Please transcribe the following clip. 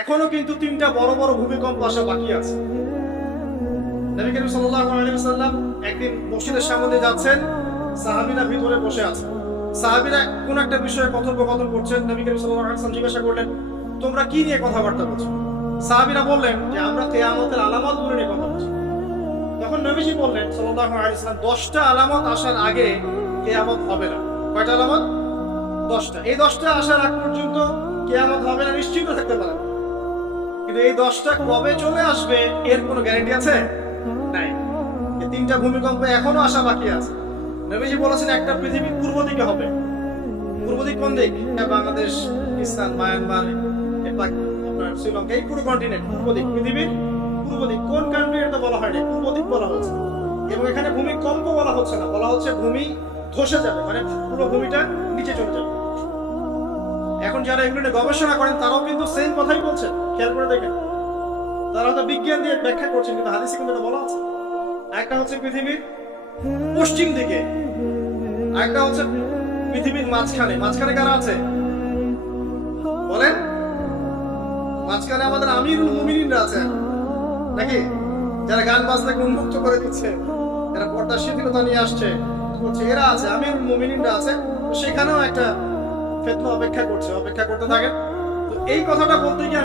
এখনো কিন্তু তিনটা বড় বড় ভূমিকম্প আসা বাকি আছে। নবী করিম সাল্লাল্লাহু আলাইহি ওয়াসাল্লাম একদিন মসজিদের সামনে দিয়ে যাচ্ছেন, সাহাবীরা ভিতরে বসে আছে। সাহাবীরা কোন একটা বিষয়ে কথোপকথন করছেন। নবী করিম সাল্লাল্লাহু আলাইহি ওয়াসাল্লাম জিজ্ঞাসা করলেন, তোমরা কি নিয়ে কথাবার্তা বলছো? সাহাবীরা বললেন যে আমরা কিয়ামতের আলামতগুলো নিয়ে কথা বলছি। তখন নবীজি বললেন সাল্লাল্লাহু আলাইহি ওয়াসাল্লাম, 10টা আলামত আসার আগে কিয়ামত হবে না। কয়টা আলামত? 10টা। এই 10টা আসার আগ পর্যন্ত কিয়ামত হবে না নিশ্চিত থাকতে পারেন, কিন্তু এই 10টা কবে চলে আসবে এর কোনো গ্যারান্টি আছে? নাই। এই তিনটা ভূমিকম্প এখনো আসা বাকি আছে। নবীজি বলেছেন একটা পৃথিবীর পূর্ব দিকে হবে। পূর্ব দিক কোন দিক? বাংলাদেশ, পাকিস্তান, মায়ানমার, আপনার শ্রীলঙ্কা, এই পুরো কন্টিনেন্ট পূর্ব দিক, পৃথিবীর পূর্ব দিক। কোন কান্ট্রি এটা বলা হয়নি, পূর্ব দিক বলা হচ্ছে। এবং এখানে ভূমিকম্প বলা হচ্ছে না, বলা হচ্ছে ভূমি ধসে যাবে, মানে পুরো ভূমিটা নিচে চলে যাবে। এখন যারা এগুলো নিয়ে গবেষণা করেন তারাও কিন্তু সেম কথাই বলছেন, খেয়াল করে দেখেন। তারা হয়তো বিজ্ঞান দিয়ে ব্যাখ্যা করছেন, কিন্তু হাদিসে কিন্তু এটা বলা আছে। একটা হচ্ছে পৃথিবীর পশ্চিম দিকে, একটা হচ্ছে পৃথিবীর মাঝখানে। মাঝখানে কারা আছে বলেন? মাঝখানে আমাদের আমিরুল মুমিনিনরা আছে নাকি, যারা গান বাজনাকে উন্মুক্ত করে দিচ্ছে, যারা পর্দা শিথিলতা নিয়ে আসছে, এরা আছে, আমিরুল মুমিনিনরা আছে। সেখানেও একটা ফিতনা অপেক্ষা করছে, অপেক্ষা করতে থাকেন। তো এই কথাটা বলতে গিয়ে